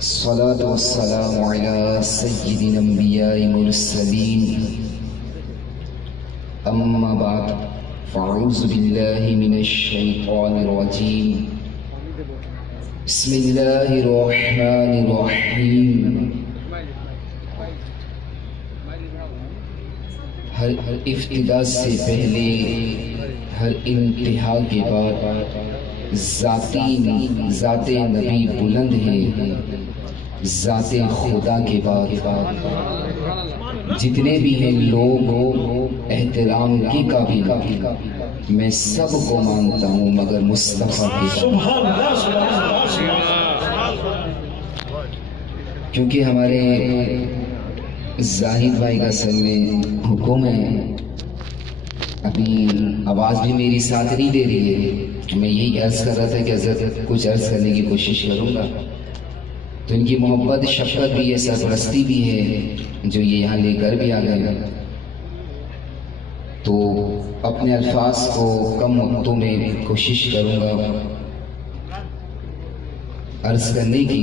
الصلاة والسلام على سيد الأنبياء المرسلين أما بعد فأعوذ بالله من الشيطان الرجيم بسم الله الرحمن الرحيم ہر ابتدا سے پہلے ہر انتہا کے بعد ذات نبی بلند ہے، ذات خدا کے بعد جتنے بھی ہیں لوگ احترام کی قابل میں سب کو مانتا ہوں مگر مصطفیٰ کے کیونکہ ہمارے زاہد بھائی کا سر میں حکم ہے، ابھی آواز بھی میری ساتھ نہیں دے رہی ہے، میں یہی عرض کر رہا تھا کہ حضرت کچھ عرض کرنے کی کوشش کروں گا، تو ان کی محبت شفقت بھی ہے، سرپرستی بھی ہے جو یہ یہاں لے کر بھی آ گئے، تو اپنے الفاظ کو کم وقتوں میں کوشش کروں گا عرض کرنے کی۔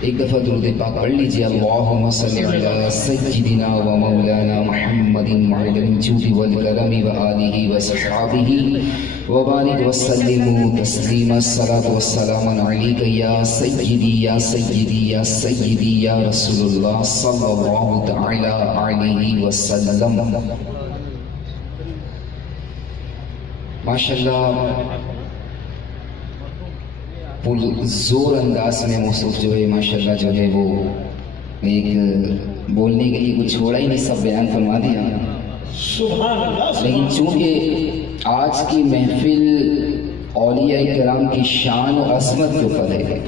ایک دفعہ درود پاک پڑھ لیجئے، اللہم صلی علی سیدنا و مولانا محمد وعلی الجود والکرم وآلہ وصحابہ وبارک وسلم تسلیما، الصلاة والسلام علیک یا سیدی یا سیدی یا سیدی یا رسول اللہ صلی اللہ تعالی علیہ وسلم۔ ماشاءاللہ زور انداز میں موصوف جو ہے ماشاءاللہ جو ہے وہ ایک بولنے کے لیے کچھ چھوڑا ہی نہیں، سب بیان فرما دیا، لیکن چونکہ آج کی محفل اولیاء کرام کی شان و عظمت کے اوپر ہے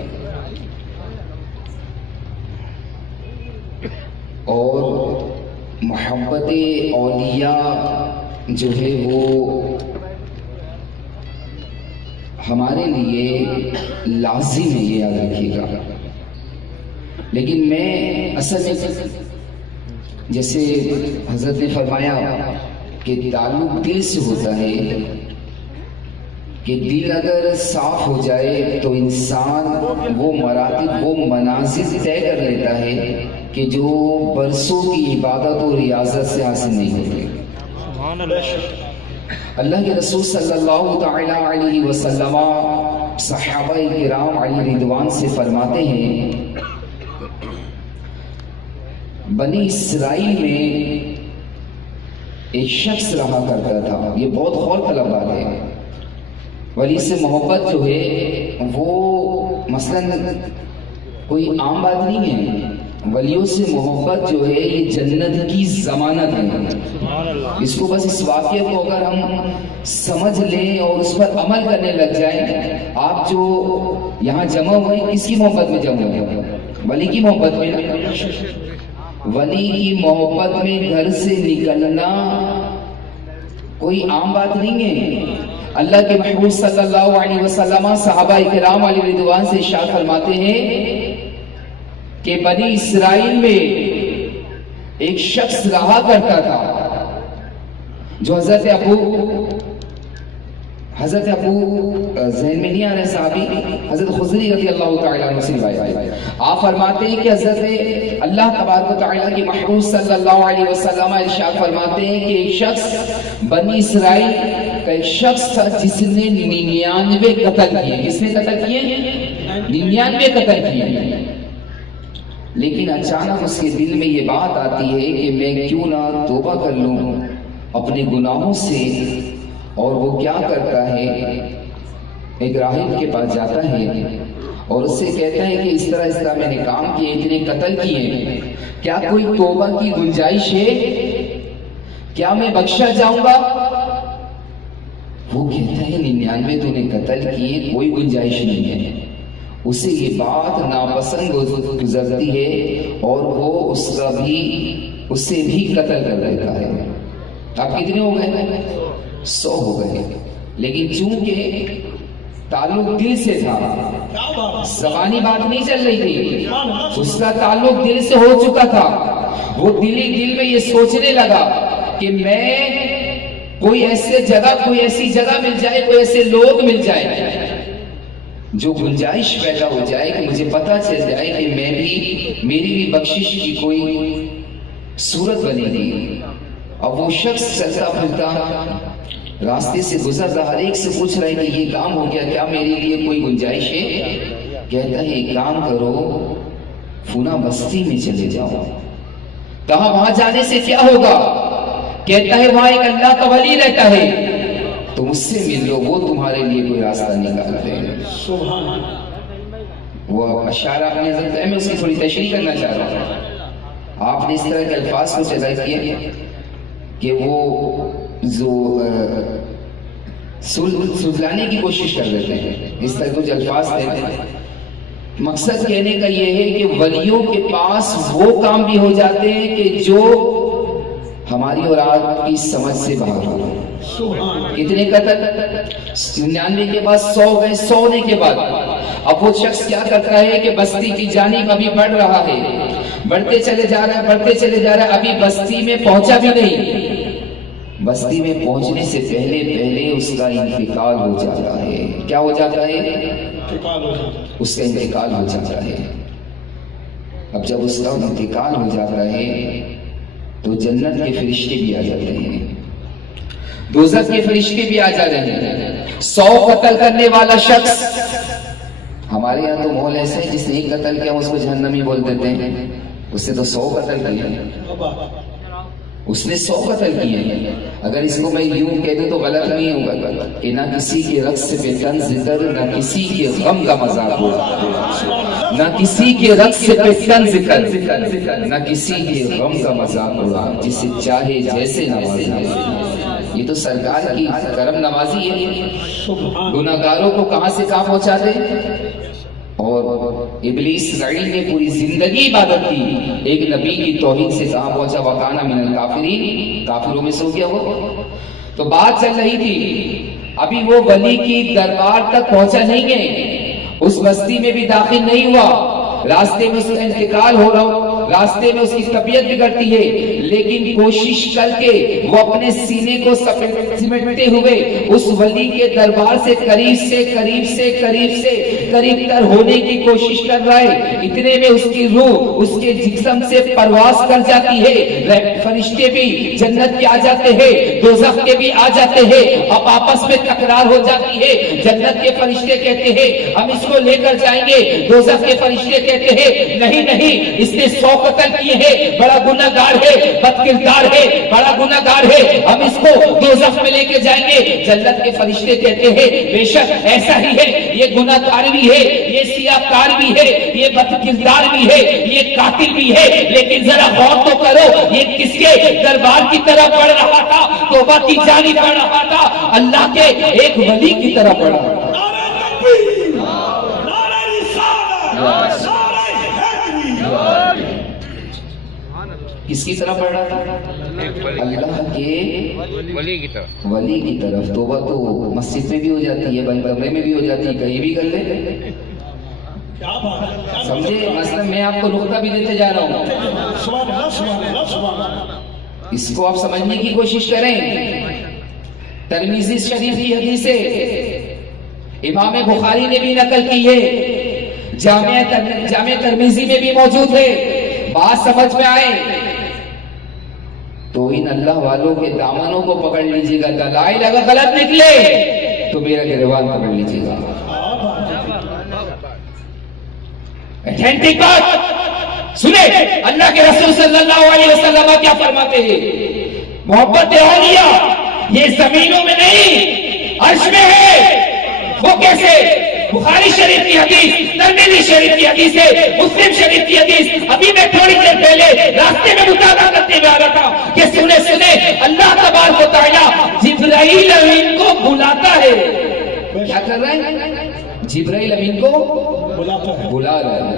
اور محبت اولیاء جو ہے وہ ہمارے لیے لازم ہے، یہ یاد رکھیے گا، لیکن میں اصل میں جیسے حضرت نے فرمایا کہ تعلق دل سے ہوتا ہے، کہ دل اگر صاف ہو جائے تو انسان وہ مراتب وہ منازل طے کر لیتا ہے کہ جو برسوں کی عبادت و ریاضت سے حاصل نہیں ہوتے۔ سبحان اللہ۔ اللہ کے رسول صلی اللہ تعالی علیہ وسلم صحابہ کرام علی رضوان سے فرماتے ہیں، بنی اسرائیل میں ایک شخص رہا کرتا تھا، یہ بہت غور طلب بات ہے، ولی سے محبت جو ہے وہ مثلا کوئی عام بات نہیں ہے، ولیوں سے محبت جو ہے یہ جنت کی ضمانت ہے۔ اس کو بس اس واقعے کو اگر ہم سمجھ لیں اور اس پر عمل کرنے لگ جائیں، آپ جو یہاں جمع ہوئے کس کی محبت میں جمع ہوئے؟ ولی کی محبت میں۔ ولی کی محبت میں گھر سے نکلنا کوئی عام بات نہیں ہے۔ اللہ کے محبوب صلی اللہ علیہ وسلم صحابہ کرام علیہ رضوان سے ارشاد فرماتے ہیں کہ بنی اسرائیل میں ایک شخص رہا کرتا تھا جو حضرت ابو ذہن میں نہیں آ رہے صحابی، حضرت خضری رضی اللہ تعالیٰ عنہ سے روایت ہے، آپ فرماتے ہیں کہ حضرت اللہ تبارک و تعالیٰ کے محبوب صلی اللہ علیہ وسلم ارشاد فرماتے ہیں کہ ایک شخص بنی اسرائیل کا ایک شخص تھا جس نے 99 قتل کیے۔ کس نے قتل کیے؟ 99 قتل کیے، لیکن اچانک اس کے دل میں یہ بات آتی ہے کہ میں کیوں نہ توبہ کر لوں اپنے گناہوں سے، اور وہ کیا کرتا ہے، ایک راہب کے پاس جاتا ہے اور اس سے کہتا ہے کہ اس طرح میں نے کام کیے، اتنے قتل کیے، کیا کوئی توبہ کی گنجائش ہے؟ کیا میں بخشا جاؤں گا؟ وہ کہتا ہے 99 تو نے قتل کیے، کوئی گنجائش نہیں ہے۔ اسے یہ بات ناپسند گزرتی ہے اور وہ اسے بھی قتل کر دیتا ہے۔ آپ کتنے ہو گئے؟ 100 ہو گئے، لیکن چونکہ تعلق دل سے تھا، زبانی بات نہیں چل رہی تھی، اس کا تعلق دل سے ہو چکا تھا، وہ دل میں یہ سوچنے لگا کہ میں کوئی ایسی جگہ مل جائے، کوئی ایسے لوگ مل جائے جو گنجائش پیدا ہو جائے کہ مجھے پتا چل جائے کہ میری بھی بخشش کی کوئی صورت بنے گی. اب وہ شخص چلتا پھرتا راستے سے گزر رہا، ہر ایک سے پوچھ رہا ہے کہ یہ کام ہو گیا، کیا میرے لیے کوئی گنجائش ہے؟ کہتا ہے ایک کام کرو، فنا بستی میں چلے جاؤ. کہاں وہاں جانے سے کیا ہوگا؟ کہتا ہے وہاں ایک اللہ کا ولی رہتا ہے، تم اس سے مل لو، وہ تمہارے لیے کوئی راستہ نکالتے ہیں. وہ اشارہ اپنے حضرت میں اس کی تھوڑی تشریح کرنا چاہ رہا تھا. آپ نے اس طرح کے الفاظ کو ادا کیے کہ وہ جو سلجھانے کی کوشش کر لیتے ہیں، اس طرح کچھ الفاظ دیتے ہیں. مقصد کہنے کا یہ ہے کہ ولیوں کے پاس وہ کام بھی ہو جاتے ہیں کہ جو ہماری اور آپ کی سمجھ سے باہر ہو. کتنے قتل؟ 99 کے بعد 100 گئے. 100 ہونے کے بعد اب وہ شخص کیا کرتا ہے کہ بستی کی جانب ابھی بڑھ رہا ہے، بڑھتے چلے جا رہا ہے، بڑھتے چلے جا رہا ہے، ابھی بستی میں پہنچا بھی نہیں. بستی میں پہنچنے سے پہلے اس کا انتقال ہو جاتا ہے. کیا ہو جاتا ہے؟ اس کا انتقال ہو جاتا ہے. اب جب اس کا انتقال ہو جاتا ہے تو جنت کے فرشتے بھی آ جاتے ہیں، دوزخ کے فرشتے بھی آ جاتے ہیں. 100 قتل کرنے والا شخص، ہمارے یہاں تو ماحول ایسے ہے جس نے ایک قتل کیا اس کو جہنمی بول دیتے ہیں. اس سے تو 100 قتل کیے، اس نے 100 قتل کیے. اگر اس کو میں یوں کہہ دوں تو غلط نہیں ہوگا کہ نہ کسی کے رقص پہ طنز کر، نہ کسی کے غم کا مذاق ہو، نہ کسی کے رقص پہ طنز کر، نہ کسی کے غم کا مذاق ہو، جسے چاہے جیسے نوازے. یہ تو سرکار کی کرم نوازی ہے. گناہگاروں کو کہاں سے کہاں پہنچا دے. اور ابلیس لعین نے پوری زندگی عبادت کی، ایک نبی کی توہین سے کہاں پہنچا؟ وکانا من الکافرین، کافروں میں سے ہو گیا وہ. تو بات چل رہی تھی، ابھی وہ ولی کی دربار تک پہنچا نہیں ہے، اس بستی میں بھی داخل نہیں ہوا. راستے میں اس کا انتقال ہو رہا، راستے میں اس کی طبیعت بگڑتی ہے، لیکن کوشش کر کے وہ اپنے سینے کو سمیٹتے ہوئے اس ولی کے دربار سے قریب تر ہونے کی کوشش کر رہا ہے. اتنے میں اس کی روح اس کے جسم سے پرواز کر جاتی ہے. فرشتے بھی جنت کے آ جاتے ہیں، دوزخ کے بھی آ جاتے ہیں، اب آپس میں تکرار ہو جاتی ہے. جنت کے فرشتے کہتے ہیں ہم اس کو لے کر جائیں گے، دوزخ کے فرشتے کہتے ہیں نہیں، اس نے 100 قتل کیے ہیں، بڑا گناہگار ہے، بد کردار ہے، بڑا گناہگار ہے، ہم اس کو دوزخ میں لے کے جائیں گے. جنت کے فرشتے کہتے ہیں بے شک ایسا ہی ہے، یہ گناہگار بھی ہے، یہ سیاہکار بھی ہے، یہ بد کردار بھی ہے، یہ قاتل بھی ہے، لیکن ذرا غور تو کرو یہ کس کے دربار کی طرح پڑھ رہا تھا؟ توبہ کی جانب پڑھ رہا تھا، اللہ کے ایک ولی کی طرح پڑھ رہا تھا. کس کی طرح پڑھ رہا تھا؟ اللہ کے ولی کی طرف. توبہ تو مسجد میں بھی ہو جاتی ہے، بھائی کمرے میں بھی ہو جاتی ہے، کہیں بھی کر لے. سمجھے مثلا میں آپ کو نقطہ بھی دیتے جا رہا ہوں، اس کو آپ سمجھنے کی کوشش کریں. ترمذی شریف کی حدیث ہے، امام بخاری نے بھی نقل کی ہے، جامع ترمذی میں بھی موجود ہے. بات سمجھ میں آئے تو ان اللہ والوں کے دامنوں کو پکڑ لیجیے گا. دلائل اگر غلط نکلے تو میرا گریبان پکڑ لیجیے گا. بات سنیں اللہ کے رسول صلی اللہ علیہ وسلم کیا فرماتے ہیں. محبت اولیاء یہ زمینوں میں نہیں عرش میں ہے. وہ کیسے؟ بخاری شریف کی حدیث، ترمذی شریف کی حدیث ہے، مسلم شریف کی حدیث. ابھی میں تھوڑی دیر پہلے راستے میں مطالعہ کرتے ہوئے آ رہا تھا کہ سنے اللہ تبارک و تعالیٰ جبرائیل امین کو بلاتا ہے. کیا کر رہا ہے؟ جبرائیل امین کو بلا رہا ہے.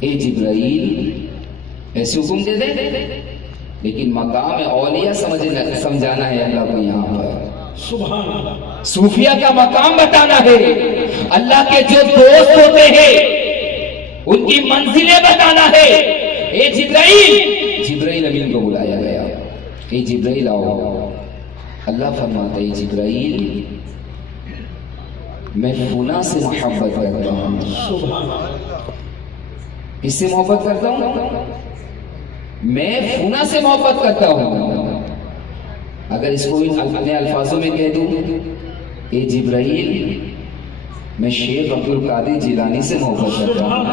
اے جبرائیل ایسے حکم دے دے، لیکن مقام اولیاء سمجھانا ہے اللہ کو. یہاں پر صوفیہ کا مقام بتانا ہے، اللہ کے جو دوست ہوتے ہیں ان کی منزلیں بتانا ہے. اے جبرائیل امین کو بلایا گیا. اے جبرائیل آؤ. اللہ فرماتا ہے جبرائیل میں فلاں سے محبت کرتا ہوں. کس سے محبت کرتا ہوں؟ میں فلاں سے محبت کرتا ہوں. اگر اس کو اپنے الفاظوں میں کہہ دوں، اے جبرائیل میں شیخ عبد القادر جیلانی سے محبت کرتا ہوں،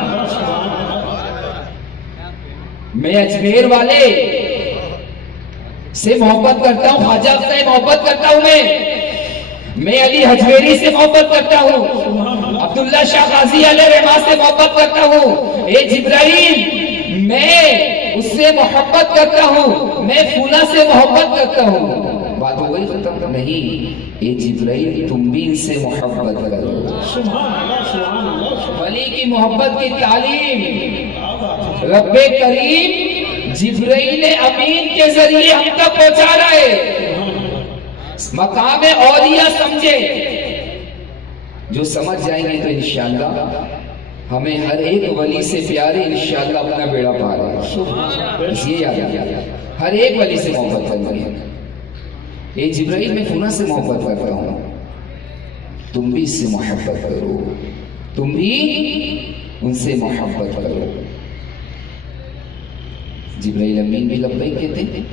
میں اجمیر والے سے محبت کرتا ہوں، خواجہ سے محبت کرتا ہوں، میں علی حجویری سے محبت کرتا ہوں، عبداللہ شاہ غازی علیہ رحمہ سے محبت کرتا ہوں. اے جبرائیل میں اس سے محبت کرتا ہوں، میں فلاں سے محبت کرتا ہوں. بات ہو گئی ختم؟ نہیں، اے جبرائیل تم بھی ان سے محبت کرو. ولی کی محبت کی تعلیم رب کریم جبرائیل امین کے ذریعے ہم تک پہنچا رہا ہے. مقام اولیاء سمجھے، جو سمجھ جائیں گے تو انشاءاللہ ہمیں ہر ایک ولی سے پیارے انشاءاللہ اپنا بیڑا پار ہے. یہ یاد ہر ایک ولی سے محبت کرنی ہے. اے جبرائیل میں فلاں سے محبت کرتا ہوں، تم بھی اس سے محبت کرو، تم بھی ان سے محبت کرو. جبرائیل امین بھی لبیک کہتے ہیں.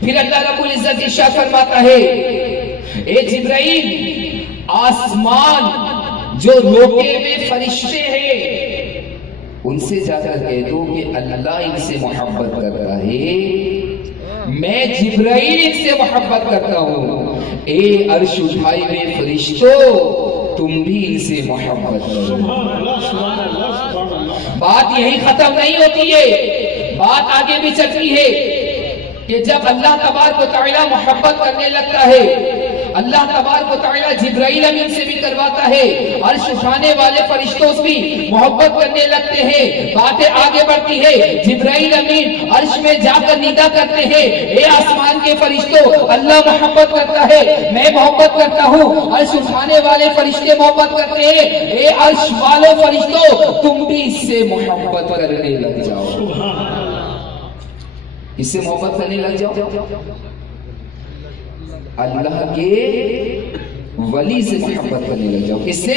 پھر اللہ رب العزت ارشاد فرماتا ہے، اے جبرائیل آسمان جو روکے ہوئے فرشتے ہیں ان سے جا کر کہہ دو کہ اللہ ان سے محبت کرتا ہے، میں جبرائیل ان سے محبت کرتا ہوں. اے عرش اٹھائے ہوئے فرشتوں تم بھی ان سے محبت کرو. بات یہی ختم نہیں ہوتی ہے، بات آگے بھی چلتی ہے کہ جب اللہ تبارک و تعالی محبت کرنے لگتا ہے، اللہ تبارک و تعالی جبرائیل امین سے بھی کرواتا ہے، عرش اٹھانے والے فرشتوں سے بھی محبت کرنے لگتے ہیں. باتیں آگے بڑھتی ہے، جبرائیل امین عرش میں جا کر ندا کرتے ہیں، اے آسمان کے فرشتوں اللہ محبت کرتا ہے، میں محبت کرتا ہوں. عرش اٹھانے والے فرشتے محبت کرتے ہیں، اے عرش والوں فرشتوں تم بھی اس سے محبت کرنے لگ جاؤ. اس سے محبت کرنے لگ جاؤ. اللہ کے ولی سے محبت کرنے لگ جاؤ. کس سے؟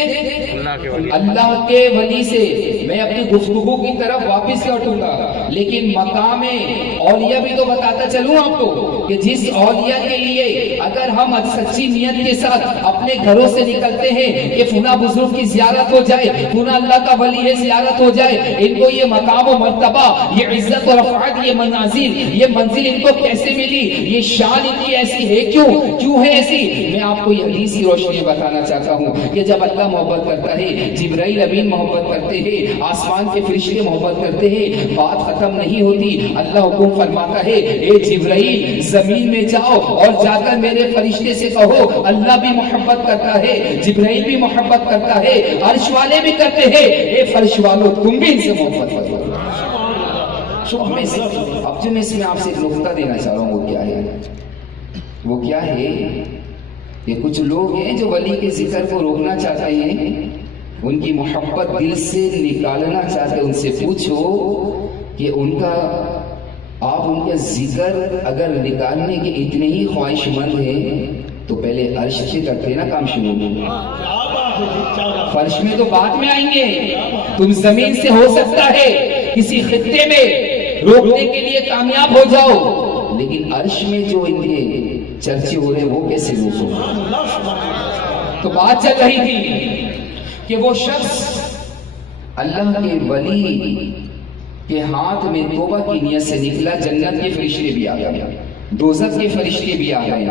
اللہ کے ولی سے. میں اپنی گفتگو کی طرف واپس لوٹوں گا، لیکن مقام اولیاء بھی تو بتاتا چلوں آپ کو کہ جس اولیاء کے لیے اگر ہم سچی نیت کے ساتھ اپنے گھروں سے نکلتے ہیں کہ فلاں بزرگ کی زیارت ہو جائے، فلاں اللہ کا ولی ہے زیارت ہو جائے، ان کو یہ مقام و مرتبہ، یہ عزت و رفعت، یہ منازل، یہ منزل ان کو کیسے ملی، یہ شان ان کی ایسی ہے کیوں ہے ایسی؟ میں آپ کو یہ حدیث کی روشنی بتانا چاہتا ہوں کہ جب اللہ محبت کرتا ہے، جبرائیل امین محبت کرتے ہیں، آسمان کے فرشتے محبت کرتے ہیں، بات ختم نہیں ہوتی. اللہ حکم فرماتا ہے، اے جبرائیل زمین میں جاؤ اور جا کر میرے فرشتے سے کہو اللہ بھی محبت کرتا ہے، جبرائیل بھی محبت کرتا ہے، عرش والے بھی کرتے ہیں، اے فرش والوں تم بھی ان سے محبت کرو. اب جو میں اس میں آپ سے ایک نقطہ دینا چاہ رہا ہوں وہ کیا ہے کہ کچھ لوگ ہیں جو ولی کے ذکر کو روکنا چاہتے ہیں، ان کی محبت دل سے نکالنا چاہتے ہیں. ان سے پوچھو کہ آپ ان کا ذکر اگر نکالنے کے اتنے ہی خواہش مند ہیں تو پہلے عرش سے کرتے نا کام شروع فرش میں تو بعد میں آئیں گے. تم زمین سے ہو سکتا ہے کسی خطے میں روکنے کے لیے کامیاب ہو جاؤ، لیکن عرش میں جو ان کے چرچے ہو رہے ہیں وہ کیسے روکو؟ تو بات چل رہی تھی کہ وہ شخص اللہ کے ولی کے ہاتھ میں توبہ کی نیت سے نکلا، جنت کے فرشتے بھی آ گئے، دوزخ کے فرشتے بھی آ گئے.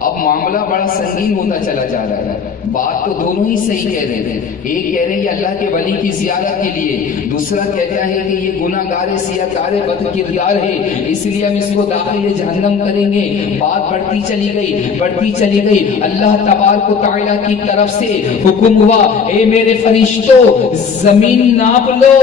اب معاملہ بڑا سنگین ہوتا چلا جا رہا ہے. بات تو دونوں ہی صحیح کہہ رہے تھے. ایک کہہ رہے ہیں اللہ کے ولی کی زیارت کے لیے، دوسرا کہتا ہے کہ یہ گناہ گار سیاکار بد کردار ہے، اس لیے ہم اس کو داخل جہنم کریں گے. بات بڑھتی چلی گئی. اللہ تبارک و تعالیٰ کی طرف سے حکم ہوا، اے میرے فرشتوں زمین ناپ لو،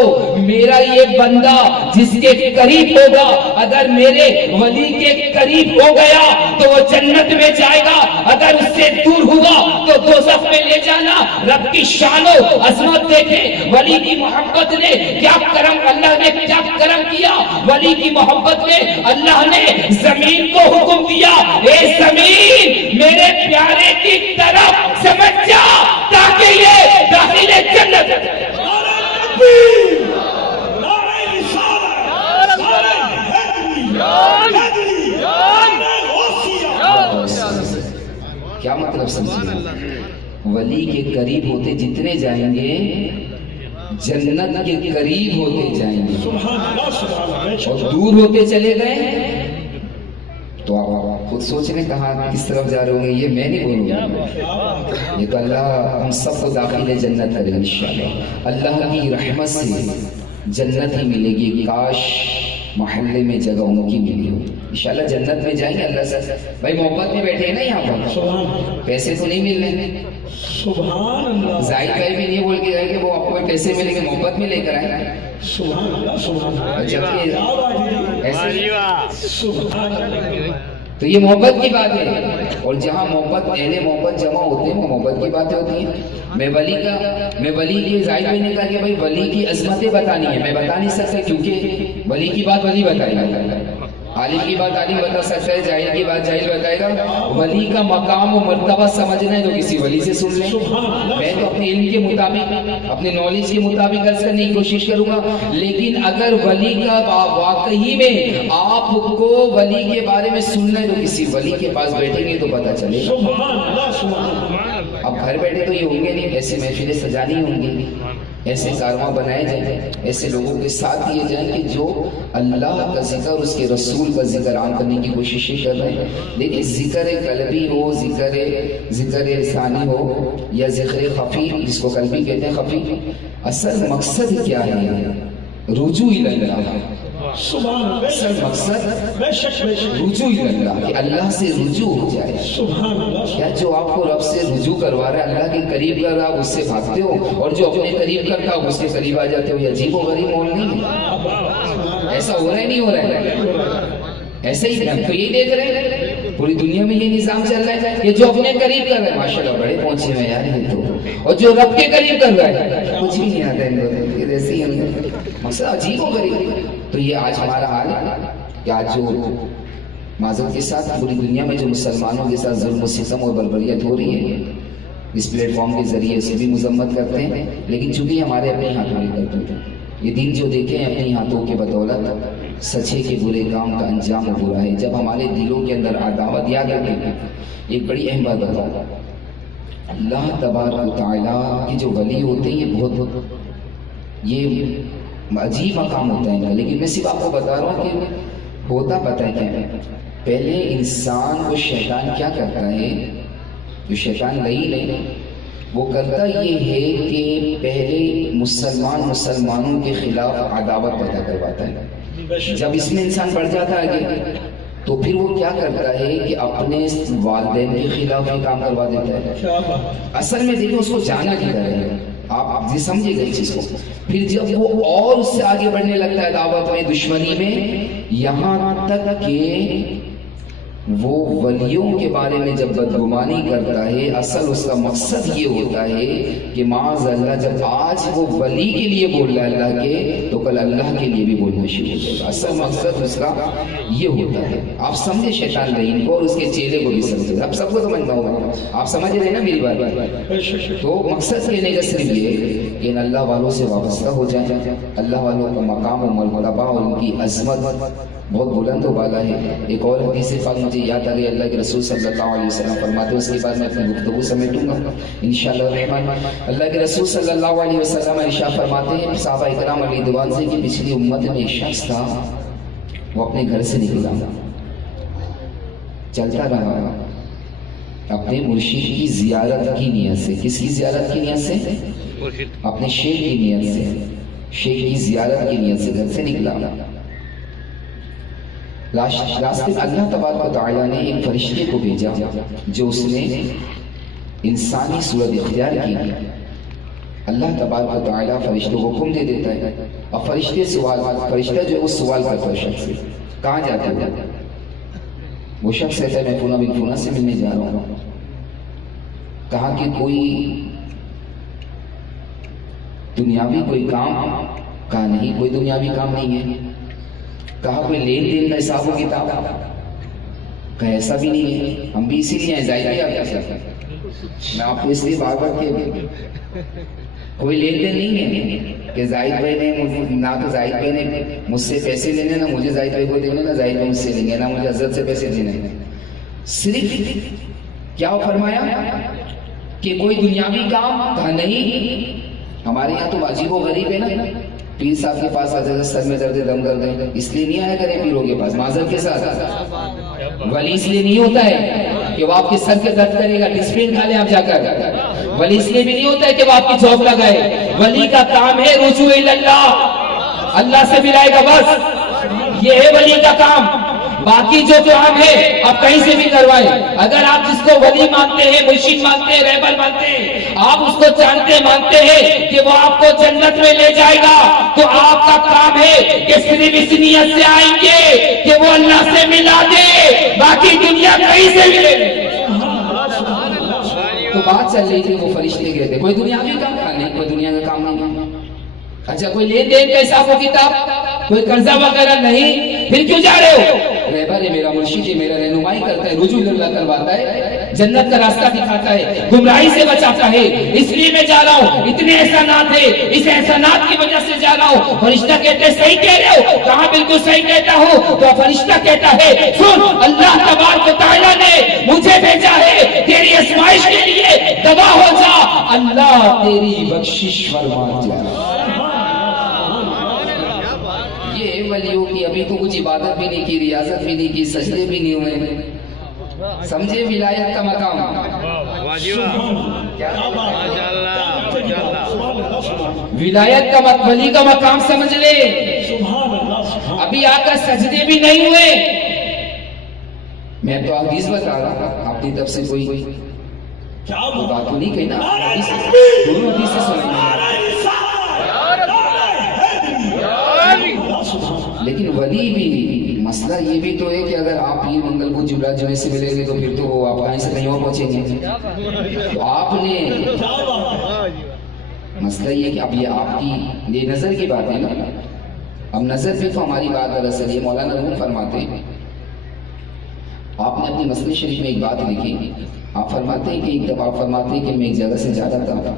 میرا یہ بندہ جس کے قریب ہوگا اگر میرے ولی کے قریب ہو گیا تو وہ جنت میں جائے گا، اگر اس سے دور ہوا تو دوزخ میں لے جانا. رب کی شان و عظمت دیکھیں، ولی کی محبت نے کیا کرم، اللہ نے کیا کرم کیا. ولی کی محبت میں اللہ نے زمین کو حکم دیا، اے زمین میرے پیارے کی طرف سمجھ جا تاکہ یہ ولی کے قریب ہوتے جتنے جائیں گے جنت کے قریب ہوتے جائیں گے، اور دور ہوتے چلے گئے تو آپ خود سوچنے کہاں کس طرف جا رہے ہوں گے، یہ میں نہیں بولوں گا، یہ تو اللہ ہم سب کو داخل جنت کرے گا انشاءاللہ۔ اللہ کی رحمت سے جنت ہی ملے گی، کاش محلے میں جگہ ان کی ملی ہو، انشاءاللہ جنت میں جائیں گے اللہ سے۔ بھائی محبت میں بیٹھے ہیں نا یہاں پر، پیسے تو نہیں مل رہے، سبحان اللہ، ظاہر بھائی بھی نہیں بول کے جائے کہ وہ آپ کو پیسے ملیں گے، محبت میں لے کر آئے، سبحان اللہ، سبحان اللہ، جبکہ ایسے سبحان اللہ، تو یہ محبت کی بات ہے، اور جہاں محبت اہل محبت جمع ہوتے ہیں وہ محبت کی باتیں ہوتی ہیں۔ میں ولی کی ظاہر میں نے کہا کہ بھائی ولی کی عظمتیں بتانی ہے، میں بتا نہیں سکتا کیونکہ ولی کی بات ولی بتائے گا، عالم کی بات عالم بتا سکتا ہے، جاہل کی بات جاہل بتائے گا۔ ولی کا مقام و مرتبہ سمجھنا ہے تو کسی ولی سے سن لیں، میں تو اپنے علم کے مطابق اپنے نالج کے مطابق عرض کرنے کی کوشش کروں گا، لیکن اگر ولی کا واقعی میں آپ کو ولی کے بارے میں سننا ہے تو کسی ولی کے پاس بیٹھیں گے تو پتہ چلے گا۔ اب گھر بیٹھے تو یہ ہوں گے نہیں، ایسے محفلیں سجانی ہوں گی، ایسے کارواں بنائے جائیں، ایسے لوگوں کے ساتھ دیے جائیں کہ جو اللہ کا ذکر اور اس کے رسول کا ذکر عام کرنے کی کوششیں کر رہے ہیں۔ لیکن ذکر قلبی ہو، ذکر لسانی ہو یا ذکر خفی، جس کو قلبی کہتے ہیں خفی، اصل مقصد کیا ہے؟ رجوع اللہ، اصل مقصد رجوع اللہ، کہ اللہ سے رجوع ہو جائے۔ کیا جو آپ کو رب سے رجوع کروا رہا ہے، اللہ کے قریب کر رہا ہے، اس سے بھاگتے ہو، اور جو اپنے قریب کرتا ہے اس کے قریب آ جاتے ہو، یہ عجیب و غریب مول نہیں ہے؟ ایسا ہو رہا ہے نہیں ہو رہا ہے؟ ایسے ہی ہم تو یہی دیکھ رہے ہیں، پوری دنیا میں یہ نظام چل رہا ہے کہ جو اپنے قریب کر رہا ہے، ماشاءاللہ بڑے پہنچے ہوئے یار یہ تو، اور جو رب کے قریب کر رہا ہے کچھ بھی نہیں آتا ہے، ایسے ہی مقصد عجیب و غریب۔ تو یہ آج ہمارا حال ہے کہ آج جو معذرت کے ساتھ پوری دنیا میں جو مسلمانوں کے ساتھ ظلم و ستم اور بربریت ہو رہی ہے، اس پلیٹ فارم کے ذریعے سے بھی مذمت کرتے ہیں، لیکن چونکہ ہمارے اپنے ہاتھوں میں کرتے ہیں، یہ دین جو دیکھیں اپنے ہاتھوں کے بدولت، سچے کے برے کام کا انجام برا ہے۔ جب ہمارے دلوں کے اندر عداوت یاد رکھیں، ایک بڑی اہم بات بتاؤں، اللہ تبارک و تعالیٰ کے جو ولی ہوتے ہیں یہ بہت یہ عجیب مقام ہوتا ہے، لیکن میں صرف آپ کو بتا رہا ہوں کہ ہوتا پتہ ہے کیا ہے۔ پہلے انسان کو شیطان کیا کرتا ہے، جو شیطان لعین ہے وہ کرتا یہ ہے کہ پہلے مسلمانوں کے خلاف عداوت پیدا کرواتا ہے۔ جب اس میں انسان بڑھ جاتا ہے آگے تو پھر وہ کیا کرتا ہے کہ اپنے والدین کے خلاف بھی کام کروا دیتا ہے۔ اصل میں دیکھیں اس کو جانا کدھر ہے، آپ جی سمجھے گا اس چیز کو۔ پھر جب وہ اور اس سے آگے بڑھنے لگتا ہے دعوت میں، دشمنی میں، یہاں تک کہ وہ ولیوں کے بارے میں جب بدگمانی کرتا ہے، اصل اس کا مقصد یہ ہوتا ہے کہ معاذ اللہ جب آج وہ ولی کے لیے بول رہا ہے اللہ کے، تو کل اللہ کے لیے بھی بولنا شروع ہو جائے گا۔ اصل مقصد اس کا یہ ہوتا ہے۔ آپ سمجھے شیطان لعین کو اور اس کے چیلے کو بھی سمجھے، اب سب کو سمجھنا ہوگا، آپ سمجھ رہے ہیں نا میری بات؟ تو مقصد کہنے کا صرف یہ کہ ان اللہ والوں سے وابستہ ہو جائیں، اللہ والوں کا مقام و مرتبہ اور ان کی عظمت بہت بلند و بالا ہے۔ ایک اور حدیث پاک مجھے یاد آ گئی، اللہ کے رسول صلی اللہ علیہ وسلم فرماتے ہیں، اس کے بعد میں اپنی گفتگو سمیٹوں گا انشاءاللہ الرحمن۔ اللہ کے رسول صلی اللہ علیہ وسلم ارشاد فرماتے ہیں صحابہ اکرام علی رضوان سے کہ پچھلی امت میں ایک شخص تھا، وہ اپنے گھر سے نکلا، چلتا رہا اپنے مرشد کی زیارت کی نیت سے۔ کس کی زیارت کی نیت سے؟ اپنے شیخ کی نیت سے، شیخ کی زیارت کی نیت سے گھر سے نکلا۔ راستے میں اللہ تبارک و تعالیٰ نے ایک فرشتے کو بھیجا جو اس نے انسانی صورت اختیار کی۔ اللہ تبارک و تعالیٰ فرشتے کو حکم دے دیتا ہے، اور فرشتہ جو ہے وہ سوال کرتا ہے شخص سے، کہاں جاتے ہو؟ وہ شخص کہتا ہے میں فلاں بن فلاں سے ملنے جا رہا ہوں۔ کہا کہ کوئی دنیاوی کوئی کام؟ کہا نہیں، کوئی دنیاوی کام نہیں ہے۔ کہا کوئی لین دین کا حساب و کتاب؟ کہا ایسا بھی نہیں ہے، ہم بھی اسی لیے زائد بھی آتے ہیں، میں آپ کو اس لیے بار بار کہ کوئی لین دین نہیں ہے کہ زائد بھائی نے نہ تو زائد بھائی نے مجھ سے پیسے لینے، نہ مجھے زائد بھائی کو دینے، نہ زائد بھائی مجھ سے لیں گے، نہ مجھے حضرت سے پیسے دینے۔ صرف کیا فرمایا کہ کوئی دنیاوی کام کہا نہیں. ہمارے یہاں تو واجب و غریب ہے نا. پیر صاحب کے پاس آتے سر میں درد دم کر دیں, اس لیے نہیں آیا کریں پیروں کے پاس معذرت کے ساتھ. ولی اس لیے نہیں ہوتا ہے کہ وہ آپ کے سر کے درد کرے گا, ڈسپلن کھا لیں آپ جا کر. ولی اس لیے بھی نہیں ہوتا ہے کہ وہ آپ کی جاب لگائے. ولی کا کام ہے رجوع اللہ, اللہ سے ملائے گا بس, یہ ہے ولی کا کام. باقی جو کام ہے آپ کہیں سے بھی کروائیں. اگر آپ جس کو ولی مانتے ہیں, مرشد مانتے ہیں, رہبر مانتے ہیں, آپ اس کو جانتے مانتے ہیں کہ وہ آپ کو جنت میں لے جائے گا, تو آپ کا کام ہے کہ صرف اس نیت سے آئیں گے کہ وہ اللہ سے ملا دے, باقی دنیا کہیں سے ملے. تو بات چل رہی تھی, وہ فرشتے گئے تھے, کوئی دنیا میں کام نہیں, کوئی دنیا کا کام نہیں. اچھا کوئی لین دین کا حساب و کتاب, کوئی قرضہ وغیرہ نہیں, پھر کیوں جا رہے ہو؟ رہبر ہے میرا, مرشد ہے میرا, رہنمائی کرتا ہے, رجوع اللہ کرواتا ہے, جنت کا راستہ دکھاتا ہے, گمراہی سے بچاتا ہے, اس لیے میں جا رہا ہوں. اتنے احسانات ہے, اس احسانات کی وجہ سے جا رہا ہوں. فرشتہ کہتے ہیں صحیح کہہ رہے ہو, کہاں بالکل صحیح کہتا ہوں. تو فرشتہ کہتا ہے سن, اللہ تبارک و تعالیٰ نے مجھے بھیجا ہے تیری آزمائش کے لیے, تباہ ہو جا, اللہ تیری بخشش فرما جا. ولیوں کی ابھی تو کچھ عبادت بھی نہیں کی, ریاضت بھی نہیں کی, سجدے بھی نہیں ہوئے. سمجھے ولایت کا مقام. ولایت کا ولی کا مقام سمجھ لے. ابھی آ کر سجدے بھی نہیں ہوئے. میں تو حدیث بتا رہا تھا, اپنی طرف سے کوئی بات تو نہیں کہی نا, دونوں حدیث سے سنیں. لیکن ولی بھی مسئلہ یہ بھی تو ہے کہ اگر آپ یہ منگل کو جملہ جمعے سے ملیں گے تو پھر تو وہ آپ کہیں سے کہیں اور پہنچیں گے. تو آپ نے مسئلہ یہ کہ اب یہ آپ کی یہ نظر کی بات ہے نا. اب نظر پہ تو ہماری بات دراصل یہ مولانا روم فرماتے ہیں, آپ نے اپنی مسئلہ شریف میں ایک بات لکھی. آپ فرماتے ہیں کہ ایک دفعہ آپ فرماتے ہیں کہ میں ایک جگہ سے جا رہا تھا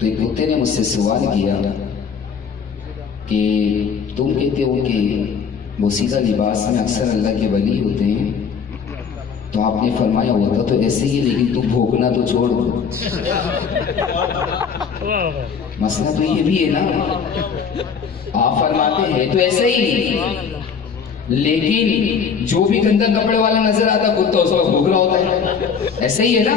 تو ایک کتے نے مجھ سے سوال کیا کہ تم کہتے ہو کہ موسیقہ لباس میں اکثر اللہ کے ولی ہوتے ہیں, تو آپ نے فرمایا ہوتا تو ایسے ہی, لیکن تم بھوکنا تو چھوڑ دو. مسئلہ تو یہ بھی ہے نا, آپ فرماتے ہیں تو ایسے ہی, لیکن جو بھی گندا کپڑے والا نظر آتا کتا اس وقت بھوک رہا ہوتا ہے. ایسے ہی ہے نا,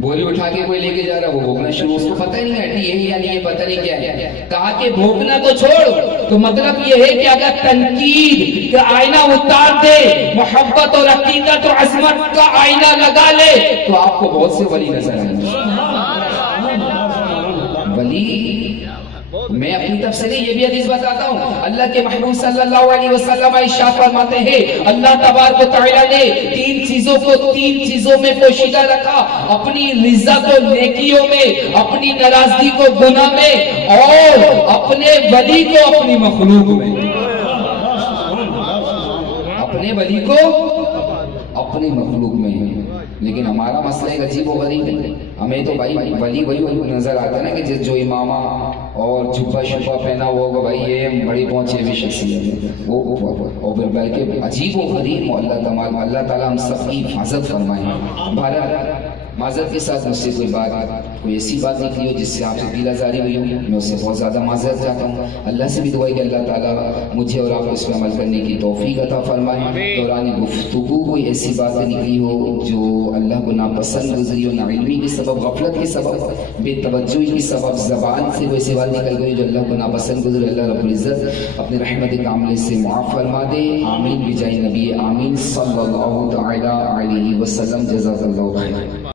بوری اٹھا کے کوئی لے کے جا رہا, وہ بھوکنا شروع, اس کو پتہ ہی نہیں ہے یہی یعنی یہ پتہ نہیں کیا ہے. کہا کہ بھوکنا تو چھوڑ, تو مطلب یہ ہے کہ اگر تنقید کا آئینہ اتار دے, محبت اور عقیدت اور عظمت کا آئینہ لگا لے, تو آپ کو بہت سے ولی نظر آئیں گے. ولی میں اپنی طرف سے نہیں, یہ بھی حدیث بتاتا ہوں. اللہ کے محبوب صلی اللہ علیہ وسلم ارشاد فرماتے ہیں, اللہ تبارک و تعالیٰ نے تین چیزوں میں پوشیدہ رکھا, اپنی رضا کو نیکیوں میں, اپنی ناراضگی کو گناہ میں, اور اپنے ولی کو اپنی مخلوق میں. اپنے ولی کو اپنی مخلوق میں. لیکن ہمارا مسئلہ ایک عجیب و غریب ہے. ہمیں تو بھائی ولی وہی نظر آتا ہے نا کہ جو امامہ اور جبہ شبہ پہنا ہوا ہوگا, بھائی یہ بڑی پہنچے ہوئی شخصیت ہے وہ, اور بلکہ عجیب و غریب. اللہ تعالیٰ ہم سب کی حفاظت فرمائے. بھارت معذرت کے ساتھ مجھ سے کوئی ایسی بات نکلی ہو جس سے آپ سے دل آزاری ہوئی ہو, میں اس سے بہت زیادہ معذرت چاہتا ہوں. اللہ سے بھی دعا ہے کہ اللہ تعالیٰ مجھے اور آپ کو اس پہ عمل کرنے کی توفیق عطا فرمائے. دوران گفتگو کوئی ایسی بات نکلی ہو جو اللہ کو ناپسند گزری ہو, ناعلمی کے سبب, غفلت کے سبب, بے توجہی کے سبب, زبان سے ویسی بات نکل گئی جو اللہ کو ناپسند گزری, اللہ رب العزت اپنے رحمت کاملے سے معاف فرما دے. آمین بجائے نبی آمین صلی اللہ تعالی علیہ وسلم. جزاک اللہ خیر.